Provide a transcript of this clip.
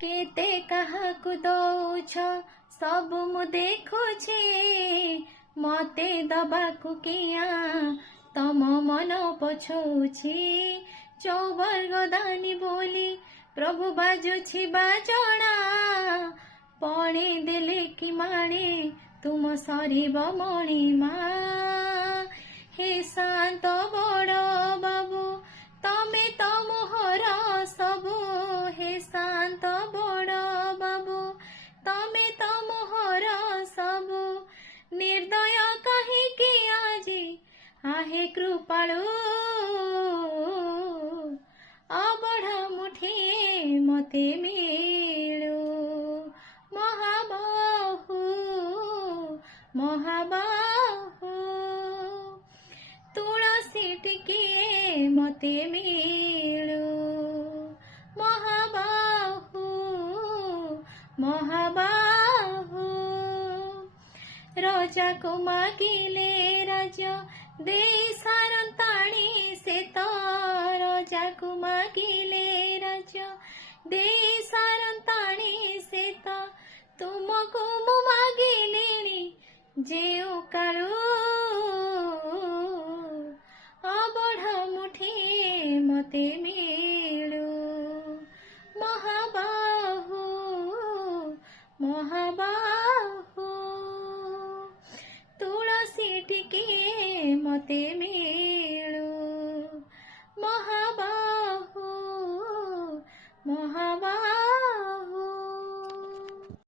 केते काहाकु दौछ सब मु देखुछि मते दबाकु किया तम मन पछौछि चौवर्ग दानी बोली प्रभु बाजुछि बाजणा पणे देले कि माणे तुम सरीब मणिमा हे शांत बड़ बाबू तमे तो मोहर सबु हे शांत बड़ बाबू तमे तो मोहर सबु निर्दय कहिकी आजी आहे कृपाळु अबढ़ मुठिए मते मिलु महाबाहु महाबाहु तुलसी टिकिए मते मिलु महाबाहु महाबाहु राजा को मागिले राजा दे सारंताणी से तो राजा को मागिले राजा दे सारंताणी से तो तुमको मु मागिलेनी जेउ काळू अबढ़ मुठिए मते मिलु महाबाहु महाबाहु तुलसी टिकिए मते